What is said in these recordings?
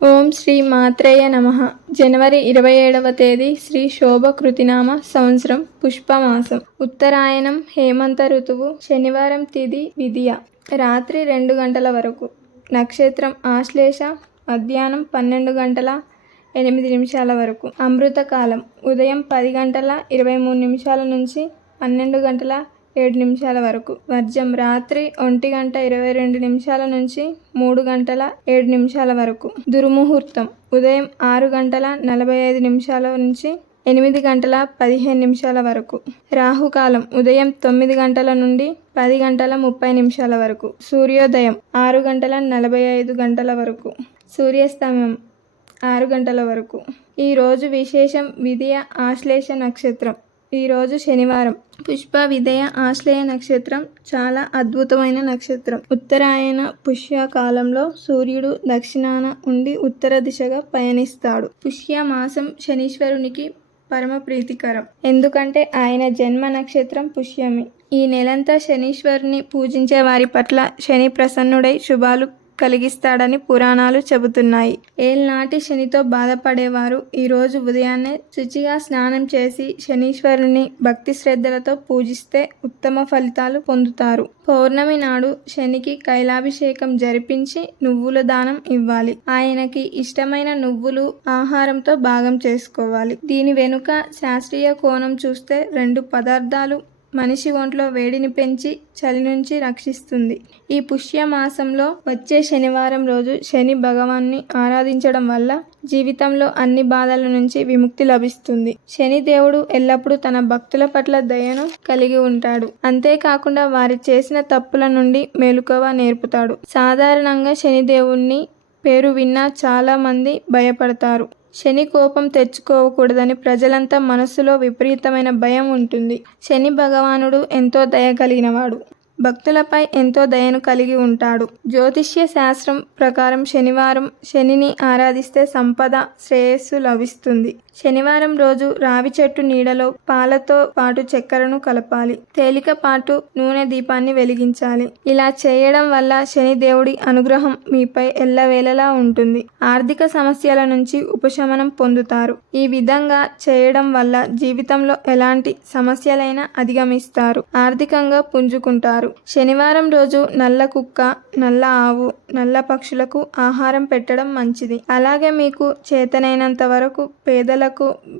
ఓం శ్రీ మాత్రేయ నమః. జనవరి 27వ తేదీ శ్రీ శోభకృతినామ సంవత్సరం పుష్పమాసం, ఉత్తరాయణం, హేమంత ఋతువు, శనివారం, తిథి విదియ, రాత్రి 2 గంటల వరకు, నక్షత్రం ఆశ్లేష, మధ్యాహ్నం 12 గంటల 8 నిమిషాల వరకు, అమృతకాలం ఉదయం 10 గంటల 23 నిమిషాల నుంచి 12 గంటల 7 నిమిషాల వరకు, వర్జం రాత్రి 1 గంట 22 నిమిషాల నుంచి 3 గంటల 7 నిమిషాల వరకు, దుర్ముహూర్తం ఉదయం 6 గంటల 45 నిమిషాల నుంచి 8 గంటల 15 నిమిషాల వరకు, రాహుకాలం ఉదయం 9 గంటల నుండి 10 గంటల 30 నిమిషాల వరకు, సూర్యోదయం 6 గంటల 45 గంటల వరకు, సూర్యాస్తమయం 6 గంటల వరకు. ఈరోజు విశేషం విదియ ఆశ్లేష నక్షత్రం. ఈరోజు శనివారం. పుష్ప విదయ ఆశ్లేయ నక్షత్రం చాలా అద్భుతమైన నక్షత్రం. ఉత్తరాయణ పుష్యకాలంలో సూర్యుడు దక్షిణాన ఉండి ఉత్తర దిశగా పయనిస్తాడు. పుష్య మాసం శనీశ్వరునికి పరమ ప్రీతికరం, ఎందుకంటే ఆయన జన్మ నక్షత్రం పుష్యమి. ఈ నెలంతా శనీశ్వరుని పూజించే వారి పట్ల శని ప్రసన్నుడై శుభాలు కలిగిస్తాడని పురాణాలు చెబుతున్నాయి. ఏళ్నాటి శనితో బాధపడేవారు ఈరోజు ఉదయాన్నే శుచిగా స్నానం చేసి శనీశ్వరుని భక్తి శ్రద్ధలతో పూజిస్తే ఉత్తమ ఫలితాలు పొందుతారు. పౌర్ణమి నాడు శనికి కైలాభిషేకం జరిపించి నువ్వుల దానం ఇవ్వాలి. ఆయనకి ఇష్టమైన నువ్వులు ఆహారంతో భాగం చేసుకోవాలి. దీని వెనుక శాస్త్రీయ కోణం చూస్తే 2 పదార్థాలు మనిషి ఒంట్లో వేడిని పెంచి చలి నుంచి రక్షిస్తుంది. ఈ పుష్య మాసంలో వచ్చే శనివారం రోజు శని భగవాన్ని ఆరాధించడం వల్ల జీవితంలో అన్ని బాధల నుంచి విముక్తి లభిస్తుంది. శని దేవుడు ఎల్లప్పుడూ తన భక్తుల పట్ల దయను కలిగి ఉంటాడు. అంతేకాకుండా వారి చేసిన తప్పుల నుండి మెలకువ నేర్పుతాడు. సాధారణంగా శని దేవుణ్ణి పేరు విన్నా చాలా మంది భయపడతారు. శని కోపం తెచ్చుకోకూడదని ప్రజలంతా మనసులో విపరీతమైన భయం ఉంటుంది. శని భగవానుడు ఎంతో దయ కలిగినవాడు, భక్తులపై ఎంతో దయను కలిగి ఉంటాడు. జ్యోతిష్య శాస్త్రం ప్రకారం శనివారం శనిని ఆరాధిస్తే సంపద, శ్రేయస్సు లభిస్తుంది. శనివారం రోజు రావి చెట్టు నీడలో పాలతో పాటు చక్కెరను కలపాలి. తేలికపాటు నూనె దీపాన్ని వెలిగించాలి. ఇలా చేయడం వల్ల శని దేవుడి అనుగ్రహం మీపై ఎల్లవేళలా ఉంటుంది. ఆర్థిక సమస్యల నుంచి ఉపశమనం పొందుతారు. ఈ విధంగా చేయడం వల్ల జీవితంలో ఎలాంటి సమస్యలైనా అధిగమిస్తారు, ఆర్థికంగా పుంజుకుంటారు. శనివారం రోజు నల్ల కుక్క, నల్ల ఆవు, నల్ల పక్షులకు ఆహారం పెట్టడం మంచిది. అలాగే మీకు చేతనైనంత వరకు పేదలకు,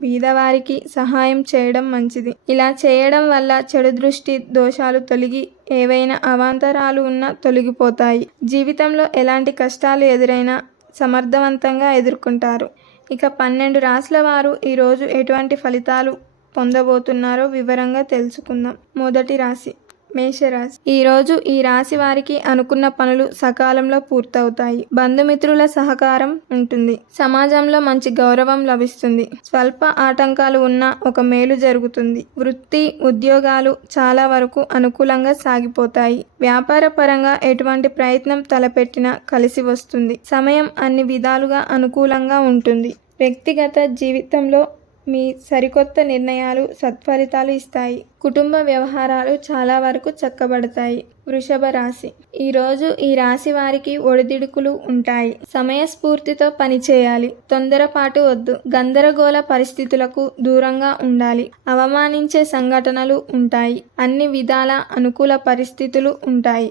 బీదవారికి సహాయం చేయడం మంచిది. ఇలా చేయడం వల్ల చెడు దృష్టి దోషాలు తొలగి ఏవైనా అవాంతరాలు ఉన్నా తొలగిపోతాయి. జీవితంలో ఎలాంటి కష్టాలు ఎదురైనా సమర్థవంతంగా ఎదుర్కొంటారు. ఇక 12 రాశుల వారు ఈరోజు ఎటువంటి ఫలితాలు పొందబోతున్నారో వివరంగా తెలుసుకుందాం. మొదటి రాశి మేషరాశి. ఈరోజు ఈ రాశి వారికి అనుకున్న పనులు సకాలంలో పూర్తవుతాయి. బంధుమిత్రుల సహకారం ఉంటుంది. సమాజంలో మంచి గౌరవం లభిస్తుంది. స్వల్ప ఆటంకాలు ఉన్నా ఒక మేలు జరుగుతుంది. వృత్తి, ఉద్యోగాలు చాలా వరకు అనుకూలంగా సాగిపోతాయి. వ్యాపార పరంగా ఎటువంటి ప్రయత్నం తలపెట్టినా కలిసి వస్తుంది. సమయం అన్ని విధాలుగా అనుకూలంగా ఉంటుంది. వ్యక్తిగత జీవితంలో మీ సరికొత్త నిర్ణయాలు సత్ఫలితాలు ఇస్తాయి. కుటుంబ వ్యవహారాలు చాలా వరకు చక్కబడతాయి. వృషభ రాశి. ఈరోజు ఈ రాశి వారికి ఒడిదుడుకులు ఉంటాయి. సమయస్ఫూర్తితో పనిచేయాలి. తొందరపాటు వద్దు. గందరగోళ పరిస్థితులకు దూరంగా ఉండాలి. అవమానించే సంఘటనలు ఉంటాయి. అన్ని విధాల అనుకూల పరిస్థితులు ఉంటాయి.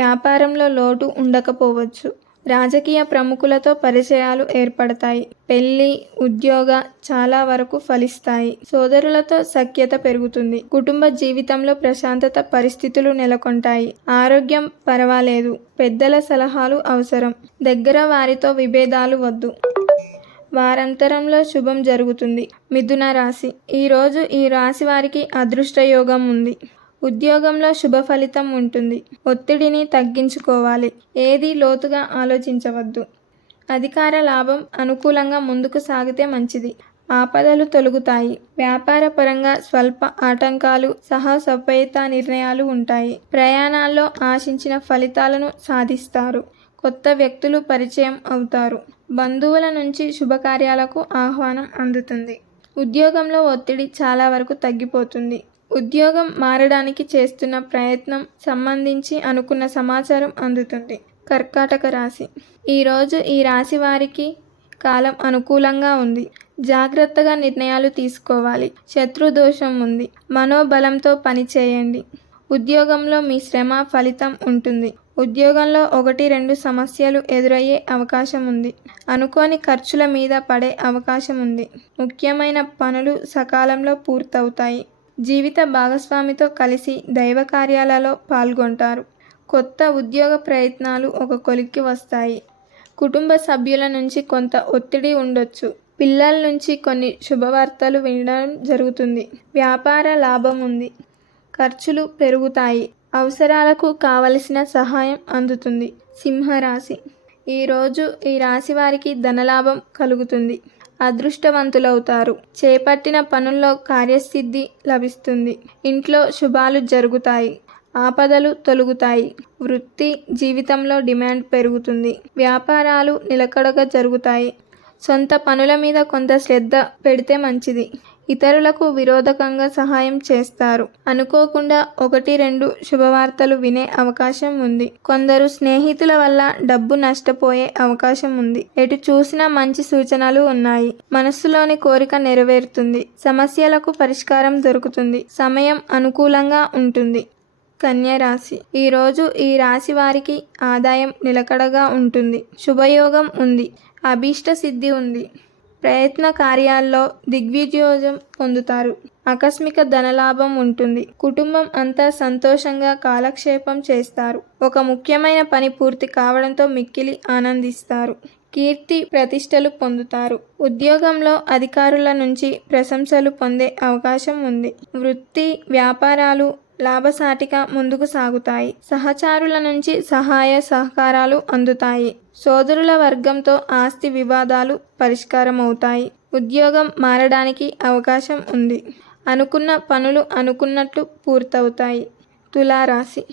వ్యాపారంలో లోటు ఉండకపోవచ్చు. రాజకీయ ప్రముఖులతో పరిచయాలు ఏర్పడతాయి. పెళ్లి, ఉద్యోగ చాలా వరకు ఫలిస్తాయి. సోదరులతో సఖ్యత పెరుగుతుంది. కుటుంబ జీవితంలో ప్రశాంతత పరిస్థితులు నెలకొంటాయి. ఆరోగ్యం పర్వాలేదు. పెద్దల సలహాలు అవసరం. దగ్గర వారితో విభేదాలు వద్దు. వారాంతరంలో శుభం జరుగుతుంది. మిథున రాశి. ఈరోజు ఈ రాశి వారికి అదృష్ట యోగం ఉంది. ఉద్యోగంలో శుభ ఫలితం ఉంటుంది. ఒత్తిడిని తగ్గించుకోవాలి. ఏది లోతుగా ఆలోచించవద్దు. అధికార లాభం అనుకూలంగా ముందుకు సాగితే మంచిది. ఆపదలు తొలగుతాయి. వ్యాపార పరంగా స్వల్ప ఆటంకాలు సహా సపేత నిర్ణయాలు ఉంటాయి. ప్రయాణాల్లో ఆశించిన ఫలితాలను సాధిస్తారు. కొత్త వ్యక్తులు పరిచయం అవుతారు. బంధువుల నుంచి శుభకార్యాలకు ఆహ్వానం అందుతుంది. ఉద్యోగంలో ఒత్తిడి చాలా వరకు తగ్గిపోతుంది. ఉద్యోగం మారడానికి చేస్తున్న ప్రయత్నం సంబంధించి అనుకున్న సమాచారం అందుతుంది. కర్కాటక రాశి. ఈరోజు ఈ రాశి వారికి కాలం అనుకూలంగా ఉంది. జాగ్రత్తగా నిర్ణయాలు తీసుకోవాలి. శత్రు దోషం ఉంది. మనోబలంతో పని చేయండి. ఉద్యోగంలో మీ శ్రమ ఫలితం ఉంటుంది. ఉద్యోగంలో 1-2 సమస్యలు ఎదురయ్యే అవకాశం ఉంది. అనుకోని ఖర్చుల మీద పడే అవకాశం ఉంది. ముఖ్యమైన పనులు సకాలంలో పూర్తవుతాయి. జీవిత భాగస్వామితో కలిసి దైవ కార్యాలలో పాల్గొంటారు. కొత్త ఉద్యోగ ప్రయత్నాలు ఒక కొలిక్కి వస్తాయి. కుటుంబ సభ్యుల నుంచి కొంత ఒత్తిడి ఉండొచ్చు. పిల్లల నుంచి కొన్ని శుభవార్తలు వినడం జరుగుతుంది. వ్యాపార లాభం ఉంది. ఖర్చులు పెరుగుతాయి. అవసరాలకు కావలసిన సహాయం అందుతుంది. సింహరాశి. ఈరోజు ఈ రాశి వారికి ధనలాభం కలుగుతుంది. అదృష్టవంతులవుతారు. చేపట్టిన పనుల్లో కార్యసిద్ధి లభిస్తుంది. ఇంట్లో శుభాలు జరుగుతాయి. ఆపదలు తొలగుతాయి. వృత్తి జీవితంలో డిమాండ్ పెరుగుతుంది. వ్యాపారాలు నిలకడగా జరుగుతాయి. సొంత పనుల మీద కొంత శ్రద్ధ పెడితే మంచిది. ఇతరులకు విరోధకంగా సహాయం చేస్తారు. అనుకోకుండా 1-2 శుభవార్తలు వినే అవకాశం ఉంది. కొందరు స్నేహితుల వల్ల డబ్బు నష్టపోయే అవకాశం ఉంది. ఎటు చూసినా మంచి సూచనలు ఉన్నాయి. మనస్సులోని కోరిక నెరవేరుతుంది. సమస్యలకు పరిష్కారం దొరుకుతుంది. సమయం అనుకూలంగా ఉంటుంది. కన్యా రాశి. ఈరోజు ఈ రాశి వారికి ఆదాయం నిలకడగా ఉంటుంది. శుభయోగం ఉంది. అభీష్ట సిద్ధి ఉంది. ప్రయత్న కార్యాల్లో దిగ్విజయం పొందుతారు. ఆకస్మిక ధనలాభం ఉంటుంది. కుటుంబం అంతా సంతోషంగా కాలక్షేపం చేస్తారు. ఒక ముఖ్యమైన పని పూర్తి కావడంతో మిక్కిలి ఆనందిస్తారు. కీర్తి ప్రతిష్టలు పొందుతారు. ఉద్యోగంలో అధికారుల నుంచి ప్రశంసలు పొందే అవకాశం ఉంది. వృత్తి వ్యాపారాలు లాభసాటిగా ముందుకు సాగుతాయి. సహచారుల నుంచి సహాయ సహకారాలు అందుతాయి. సోదరుల వర్గంతో ఆస్తి వివాదాలు పరిష్కారమవుతాయి. ఉద్యోగం మారడానికి అవకాశం ఉంది. అనుకున్న పనులు అనుకున్నట్లు పూర్తవుతాయి. తులారాశి.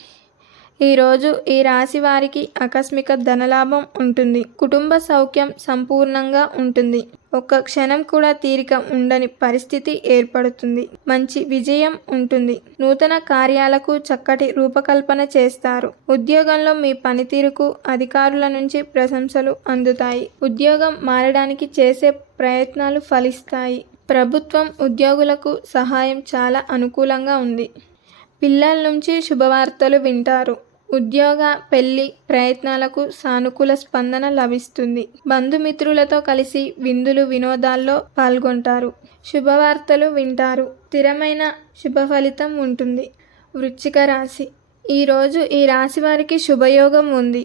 ఈరోజు ఈ రాశి వారికి ఆకస్మిక ధనలాభం ఉంటుంది. కుటుంబ సౌఖ్యం సంపూర్ణంగా ఉంటుంది. ఒక్క క్షణం కూడా తీరిక ఉండని పరిస్థితి ఏర్పడుతుంది. మంచి విజయం ఉంటుంది. నూతన కార్యాలకు చక్కటి రూపకల్పన చేస్తారు. ఉద్యోగంలో మీ పనితీరుకు అధికారుల నుంచి ప్రశంసలు అందుతాయి. ఉద్యోగం మారడానికి చేసే ప్రయత్నాలు ఫలిస్తాయి. ప్రభుత్వం ఉద్యోగులకు సహాయం చాలా అనుకూలంగా ఉంది. పిల్లల నుంచి శుభవార్తలు వింటారు. ఉద్యోగ పెళ్లి ప్రయత్నాలకు సానుకూల స్పందన లభిస్తుంది. బంధుమిత్రులతో కలిసి విందులు వినోదాల్లో పాల్గొంటారు. శుభవార్తలు వింటారు. స్థిరమైన శుభ ఫలితం ఉంటుంది. వృశ్చిక రాశి. ఈరోజు ఈ రాశి వారికి శుభయోగం ఉంది.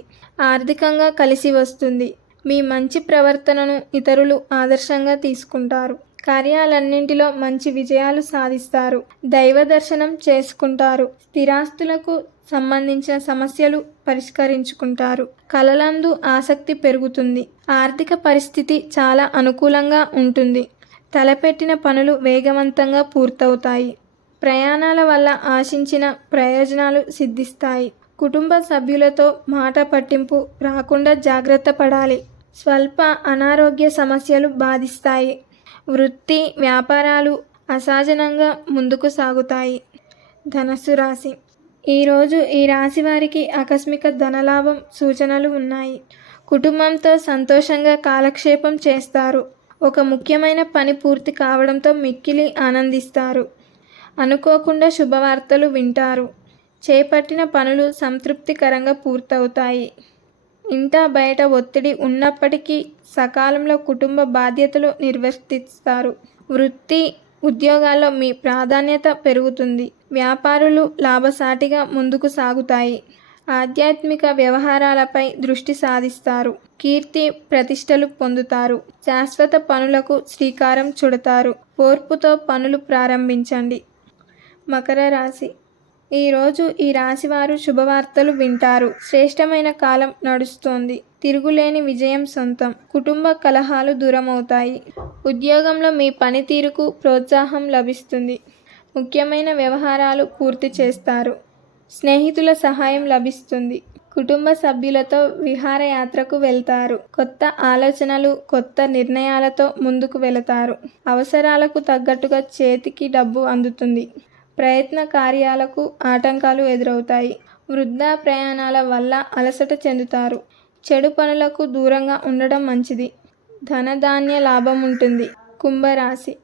ఆర్థికంగా కలిసి వస్తుంది. మీ మంచి ప్రవర్తనను ఇతరులు ఆదర్శంగా తీసుకుంటారు. కార్యాలన్నింటిలో మంచి విజయాలు సాధిస్తారు. దైవ దర్శనం చేసుకుంటారు. స్థిరాస్తులకు సంబంధించిన సమస్యలు పరిష్కరించుకుంటారు. కళలందు ఆసక్తి పెరుగుతుంది. ఆర్థిక పరిస్థితి చాలా అనుకూలంగా ఉంటుంది. తలపెట్టిన పనులు వేగవంతంగా పూర్తవుతాయి. ప్రయాణాల వల్ల ఆశించిన ప్రయోజనాలు సిద్ధిస్తాయి. కుటుంబ సభ్యులతో మాట పట్టింపు రాకుండా జాగ్రత్త పడాలి. స్వల్ప అనారోగ్య సమస్యలు బాధిస్తాయి. వృత్తి వ్యాపారాలు అసహజంగా ముందుకు సాగుతాయి. ధనస్సు రాశి. ఈరోజు ఈ రాశి వారికి ఆకస్మిక ధనలాభం సూచనలు ఉన్నాయి. కుటుంబంతో సంతోషంగా కాలక్షేపం చేస్తారు. ఒక ముఖ్యమైన పని పూర్తి కావడంతో మిక్కిలి ఆనందిస్తారు. అనుకోకుండా శుభవార్తలు వింటారు. చేపట్టిన పనులు సంతృప్తికరంగా పూర్తవుతాయి. ఇంట బయట ఒత్తిడి ఉన్నప్పటికీ సకాలంలో కుటుంబ బాధ్యతలు నిర్వర్తిస్తారు. వృత్తి ఉద్యోగాల్లో మీ ప్రాధాన్యత పెరుగుతుంది. వ్యాపారులు లాభసాటిగా ముందుకు సాగుతాయి. ఆధ్యాత్మిక వ్యవహారాలపై దృష్టి సాధిస్తారు. కీర్తి ప్రతిష్టలు పొందుతారు. శాశ్వత పనులకు శ్రీకారం చుడతారు. ఓర్పుతో పనులు ప్రారంభించండి. మకర రాశి. ఈరోజు ఈ రాశివారు శుభవార్తలు వింటారు. శ్రేష్టమైన కాలం నడుస్తోంది. తిరుగులేని విజయం సొంతం. కుటుంబ కలహాలు దూరమవుతాయి. ఉద్యోగంలో మీ పనితీరుకు ప్రోత్సాహం లభిస్తుంది. ముఖ్యమైన వ్యవహారాలు పూర్తి చేస్తారు. స్నేహితుల సహాయం లభిస్తుంది. కుటుంబ సభ్యులతో విహారయాత్రకు వెళ్తారు. కొత్త ఆలోచనలు కొత్త నిర్ణయాలతో ముందుకు వెళతారు. అవసరాలకు తగ్గట్టుగా చేతికి డబ్బు అందుతుంది. ప్రయత్న కార్యాలకు ఆటంకాలు ఎదురవుతాయి. వృద్ధా ప్రయాణాల వల్ల అలసట చెందుతారు. చెడు పనులకు దూరంగా ఉండడం మంచిది. ధనధాన్య లాభం ఉంటుంది. కుంభరాశి.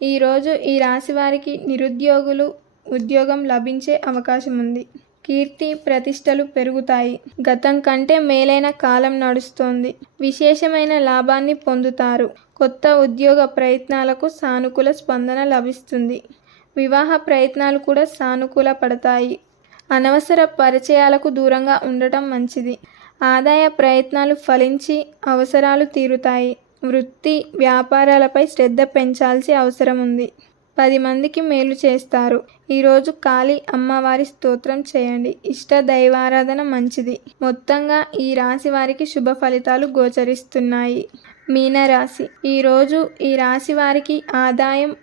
ఈరోజు ఈ రాశి వారికి నిరుద్యోగులు ఉద్యోగం లభించే అవకాశం ఉంది. కీర్తి ప్రతిష్టలు పెరుగుతాయి. గతం కంటే మేలైన కాలం నడుస్తోంది. విశేషమైన లాభాన్ని పొందుతారు. కొత్త ఉద్యోగ ప్రయత్నాలకు సానుకూల స్పందన లభిస్తుంది. వివాహ ప్రయత్నాలు కూడా సానుకూల పడతాయి. అనవసర పరిచయాలకు దూరంగా ఉండటం మంచిది. ఆదాయ ప్రయత్నాలు ఫలించి అవసరాలు తీరుతాయి. వృత్తి వ్యాపారాలపై శ్రద్ధ పెంచాల్సి అవసరం ఉంది. 10 మందికి మేలు చేస్తారు. ఈరోజు కాళీ అమ్మవారి స్తోత్రం చేయండి. ఇష్ట దైవారాధన మంచిది. మొత్తంగా ఈ రాశి వారికి శుభ ఫలితాలు గోచరిస్తున్నాయి. మీనరాశి. ఈరోజు ఈ రాశి వారికి ఆదాయం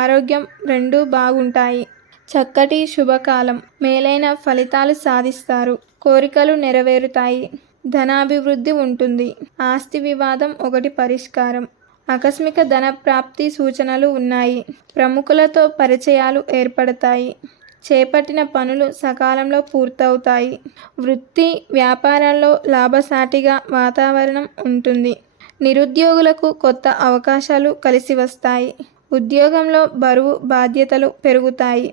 ఆరోగ్యం రెండూ బాగుంటాయి. చక్కటి శుభకాలం. మేలైన ఫలితాలు సాధిస్తారు. కోరికలు నెరవేరుతాయి. ధనాభివృద్ధి ఉంటుంది. ఆస్తి వివాదం ఒకటి పరిష్కారం. ఆకస్మిక ధన ప్రాప్తి సూచనలు ఉన్నాయి. ప్రముఖులతో పరిచయాలు ఏర్పడతాయి. చేపట్టిన పనులు సకాలంలో పూర్తవుతాయి. వృత్తి వ్యాపారాల్లో లాభసాటిగా వాతావరణం ఉంటుంది. నిరుద్యోగులకు కొత్త అవకాశాలు కలిసి వస్తాయి. ఉద్యోగంలో బరువు బాధ్యతలు పెరుగుతాయి.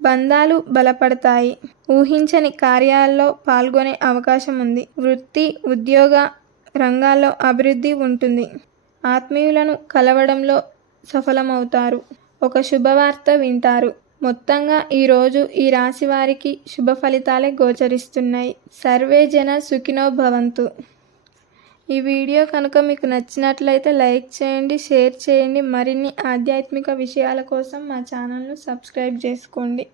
బంధాలు బలపడతాయి. ఊహించని కార్యాల్లో పాల్గొనే అవకాశం ఉంది. వృత్తి ఉద్యోగ రంగాల్లో అభివృద్ధి ఉంటుంది. ఆత్మీయులను కలవడంలో సఫలమవుతారు. ఒక శుభవార్త వింటారు. మొత్తంగా ఈరోజు ఈ రాశి వారికి శుభ ఫలితాలే గోచరిస్తున్నాయి. సర్వే జన సుఖినో భవంతు. ఈ వీడియో కనుక మీకు నచ్చినట్లయితే లైక్ చేయండి, షేర్ చేయండి. మరిన్ని ఆధ్యాత్మిక విషయాల కోసం మా ఛానల్ను సబ్స్క్రైబ్ చేసుకోండి.